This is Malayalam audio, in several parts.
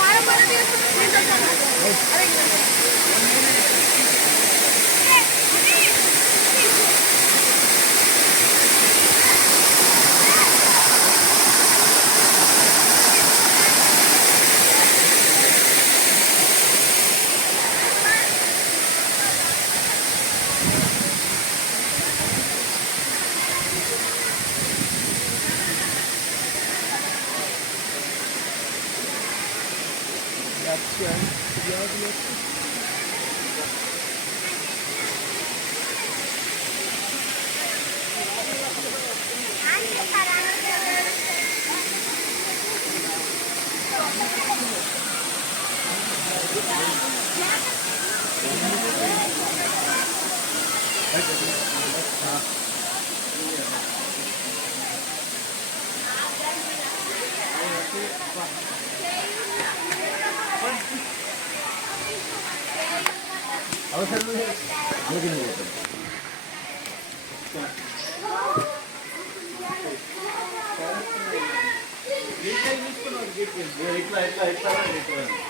பாரம்பரிய అవసరం ఇట్లా ఇట్లా ఇట్లా ఇట్లా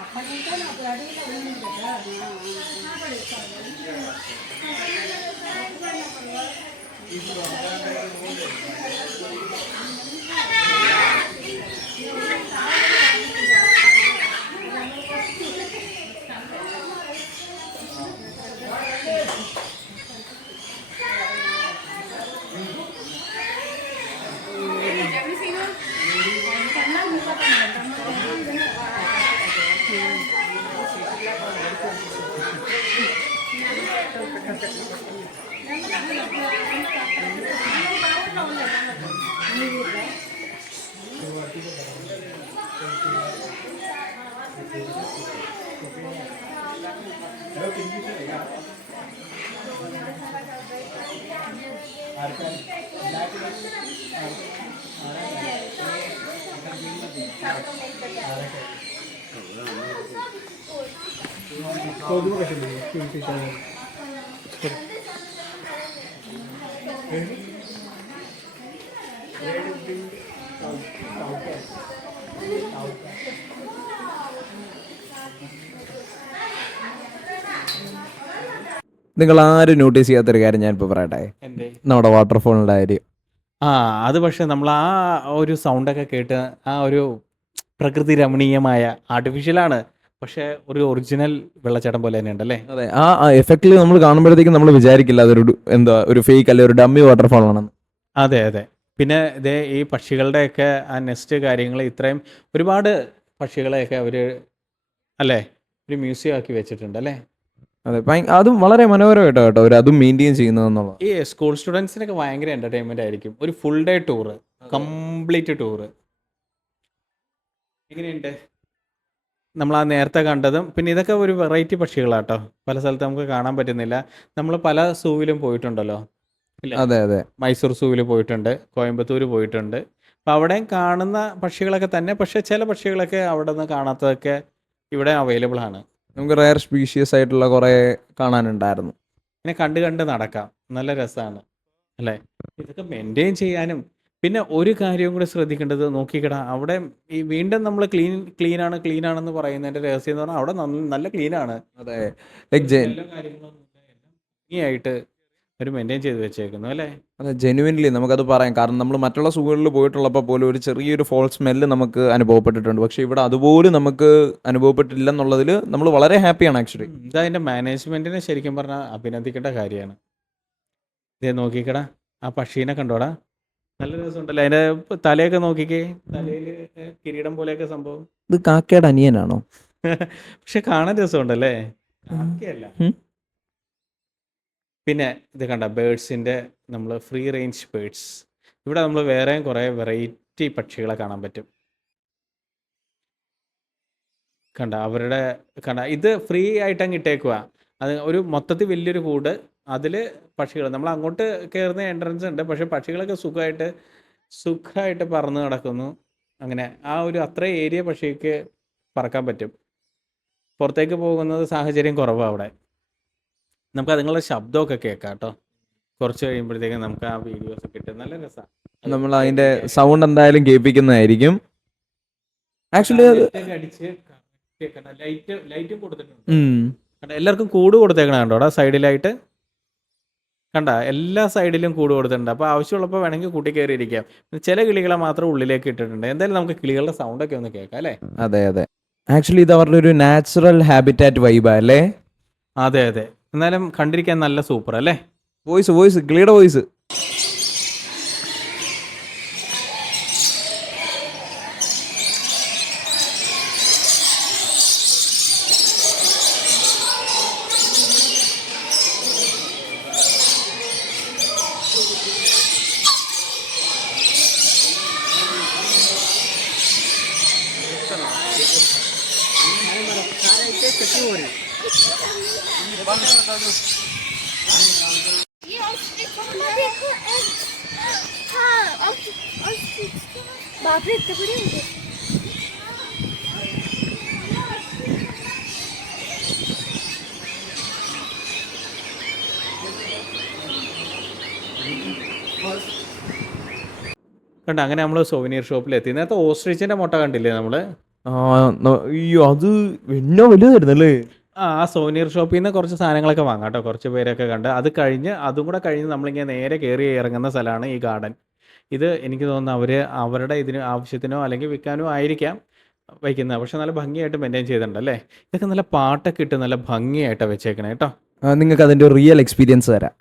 అప్పటి నుంచే నాకు రెడీగా ఉంది కదా ఇప్పుడు Todo mundo vai ser നിങ്ങൾ ആരും നോട്ടീസ് ചെയ്യാത്തൊരു കാര്യം ഞാൻ ഞാനിപ്പോൾ പറയട്ടെ? നമ്മുടെ വാട്ടർഫോളിന്റെ കാര്യം. ആ അത് പക്ഷെ നമ്മൾ ആ ഒരു സൗണ്ടൊക്കെ കേട്ട് ആ ഒരു പ്രകൃതി രമണീയമായ ആർട്ടിഫിഷ്യലാണ് പക്ഷെ ഒരു ഒറിജിനൽ വെള്ളച്ചാട്ടം പോലെ തന്നെ ഉണ്ടല്ലേ? അതെ ആ എഫക്റ്റിൽ നമ്മൾ കാണുമ്പോഴത്തേക്കും നമ്മൾ വിചാരിക്കില്ല അതൊരു എന്താ ഒരു ഫേക്ക് അല്ലെ ഒരു ഡമ്മി വാട്ടർഫാൾ ആണെന്ന്. അതെ അതെ. പിന്നെ ഇതേ ഈ പക്ഷികളുടെയൊക്കെ ആ നെസ്റ്റ് കാര്യങ്ങൾ ഇത്രയും ഒരുപാട് പക്ഷികളെയൊക്കെ അവർ അല്ലേ ഒരു മ്യൂസിയം ആക്കി വെച്ചിട്ടുണ്ട് അല്ലേ? അതെ അതും വളരെ മനോഹരമായിട്ടോ കേട്ടോ അവർ അതും മെയിന്റെയിൻ ചെയ്യുന്നതെന്നുള്ളത്. ഈ സ്കൂൾ സ്റ്റുഡൻസിനൊക്കെ ഭയങ്കര എന്റർടൈൻമെന്റ് ആയിരിക്കും. ഒരു full day tour complete tour എങ്ങനെയുണ്ട്? നമ്മൾ ആ നേരത്തെ കണ്ടതും. പിന്നെ ഇതൊക്കെ ഒരു വെറൈറ്റി പക്ഷികളാട്ടോ. പല സ്ഥലത്ത് നമുക്ക് കാണാൻ പറ്റുന്നില്ല. നമ്മൾ പല സൂവിലും പോയിട്ടുണ്ടല്ലോ ഇല്ല? അതെ അതെ. മൈസൂർ സൂവിൽ പോയിട്ടുണ്ട് കോയമ്പത്തൂർ പോയിട്ടുണ്ട്. അപ്പം അവിടെയും കാണുന്ന പക്ഷികളൊക്കെ തന്നെ പക്ഷേ ചില പക്ഷികളൊക്കെ അവിടെ നിന്ന് കാണാത്തതൊക്കെ ഇവിടെ അവൈലബിൾ ആണ്. നമുക്ക് റയർ സ്പീഷ്യസ് ആയിട്ടുള്ള കുറേ കാണാനുണ്ടായിരുന്നു. ഇങ്ങനെ കണ്ട് കണ്ട് നടക്കാം. നല്ല രസമാണ് അല്ലേ? ഇതൊക്കെ മെയിന്റെയിൻ ചെയ്യാനും പിന്നെ ഒരു കാര്യവും കൂടെ ശ്രദ്ധിക്കേണ്ടത് നോക്കിക്കടാ അവിടെ ഈ വീണ്ടും നമ്മൾ ക്ലീൻ ക്ലീൻ ആണ് ക്ലീൻ ആണെന്ന് പറയുന്നതിന്റെ രഹസ്യം എന്ന് പറഞ്ഞാൽ അവിടെ നല്ല ക്ലീൻ ആണ് അതെ. ലൈക്ക് ജെൻ എല്ലാ കാര്യങ്ങളും ഭംഗിയായിട്ട് ഒരു മെയിന്റെയിൻ ചെയ്ത് വെച്ചേക്കുന്നു അല്ലേ? അതെ ജെനുവിൻലി നമുക്കത് പറയാം. കാരണം നമ്മൾ മറ്റുള്ള സുഖങ്ങളിൽ പോയിട്ടുള്ളപ്പോൾ പോലും ഒരു ചെറിയൊരു ഫോൾ സ്മെല്ല് നമുക്ക് അനുഭവപ്പെട്ടിട്ടുണ്ട്. പക്ഷേ ഇവിടെ അതുപോലും നമുക്ക് അനുഭവപ്പെട്ടില്ലെന്നുള്ളതിൽ നമ്മൾ വളരെ ഹാപ്പിയാണ് ആക്ച്വലി ഇത് അതിന്റെ മാനേജ്മെന്റിനെ ശരിക്കും പറഞ്ഞാൽ അഭിനന്ദിക്കേണ്ട കാര്യമാണ്. ഇതേ നോക്കിക്കടാ ആ പക്ഷീനെ കണ്ടോടാ. നല്ല രസമുണ്ടല്ലോ? അതിന്റെ തലയൊക്കെ നോക്കിക്കേ. തലയിൽ കിരീടം പോലെയൊക്കെ സംഭവം. ഇത് കാക്കയുടെ അനിയനാണോ? പക്ഷെ കാണാൻ രസമുണ്ടല്ലേ? കാക്കയല്ല. പിന്നെ ഇത് കണ്ട ബേഡ്സിന്റെ നമ്മൾ ഫ്രീ റേഞ്ച് ബേഡ്സ്. ഇവിടെ നമ്മൾ വേറെയും കുറേ വെറൈറ്റി പക്ഷികളെ കാണാൻ പറ്റും. കണ്ട അവരുടെ കണ്ട ഇത് ഫ്രീ ആയിട്ടങ്ങ് ഇട്ടേക്കുക അത് ഒരു മൊത്തത്തിൽ വലിയൊരു കൂട് അതിൽ പക്ഷികൾ നമ്മൾ അങ്ങോട്ട് കയറുന്ന എൻട്രൻസ് ഉണ്ട്. പക്ഷെ പക്ഷികളൊക്കെ സുഖമായിട്ട് സുഖമായിട്ട് പറന്ന് നടക്കുന്നു. അങ്ങനെ ആ ഒരു അത്ര ഏരിയ പക്ഷിക്ക് പറക്കാൻ പറ്റും. പുറത്തേക്ക് പോകുന്നത് സാഹചര്യം കുറവാണ് അവിടെ. നമുക്ക് അതുങ്ങളുടെ ശബ്ദമൊക്കെ കേൾക്കാം കേട്ടോ. കുറച്ച് കഴിയുമ്പോഴത്തേക്കും നമുക്ക് ആ വീഡിയോസ് കിട്ടും. നല്ല രസമാണ് നമ്മൾ അതിന്റെ സൗണ്ട് എന്തായാലും കേൾപ്പിക്കുന്നതായിരിക്കും. ആക്ച്വലി അടിച്ച് ലൈറ്റ് ലൈറ്റും കൊടുത്തിട്ടുണ്ട്. എല്ലാവർക്കും കൂട് കൊടുത്തേക്കണ കണ്ടോടാ സൈഡിലായിട്ട് കണ്ട എല്ലാ സൈഡിലും കൂട് കൊടുത്തിട്ടുണ്ട്. അപ്പോൾ ആവശ്യമുള്ളപ്പോൾ വേണമെങ്കിൽ കൂട്ടി കയറി ഇരിക്കാം ചില കിളികളെ മാത്രം ഉള്ളിലേക്ക് ഇട്ടിട്ടുണ്ട്. എന്തായാലും നമുക്ക് കിളികളുടെ സൗണ്ട് ഒക്കെ ഒന്ന് കേൾക്കാം അല്ലേ? അതെ അതെ. ആക്ച്വലി ഇത് അവരുടെ ഒരു നാച്ചുറൽ ഹാബിറ്റാറ്റ് വൈബാ അല്ലേ? അതെ അതെ. എന്നാലും കണ്ടിരിക്കാൻ നല്ല സൂപ്പർ അല്ലേ? വോയിസ് വോയിസ് കിളിയുടെ വോയിസ് ये ऑस्ट्रिच देखो हाँ ऑस्ट्रिच बाप रे इतने बड़े हो गए കണ്ട അങ്ങനെ നമ്മൾ സോവിനിയർ ഷോപ്പിൽ എത്തി നേരത്തെ ഓസ്ട്രിച്ചിന്റെ മുട്ട കണ്ടില്ലേ നമ്മള് ആ ന- അയ്യോ അത് എന്നോ വലുതായിരുന്നല്ലേ ആ ആ സോനിയർ ഷോപ്പിൽ നിന്ന് കുറച്ച് സാധനങ്ങളൊക്കെ വാങ്ങാം കേട്ടോ കുറച്ച് പേരൊക്കെ കണ്ട്. അത് കഴിഞ്ഞ് അതും കൂടെ കഴിഞ്ഞ് നമ്മളിങ്ങനെ നേരെ കയറി ഇറങ്ങുന്ന സ്ഥലമാണ് ഈ ഗാർഡൻ ഇത് എനിക്ക് തോന്നുന്നു അവർ അവരുടെ ഇതിന് ആവശ്യത്തിനോ അല്ലെങ്കിൽ വിൽക്കാനോ ആയിരിക്കാം വയ്ക്കുന്നത്. പക്ഷെ നല്ല ഭംഗിയായിട്ട് മെയിന്റെയിൻ ചെയ്തിട്ടുണ്ട് അല്ലേ? ഇതൊക്കെ നല്ല പാട്ടൊക്കെ ഇട്ട് നല്ല ഭംഗിയായിട്ടാണ് വെച്ചേക്കണേ കേട്ടോ നിങ്ങൾക്ക് അതിന്റെ റിയൽ എക്സ്പീരിയൻസ് തരാം.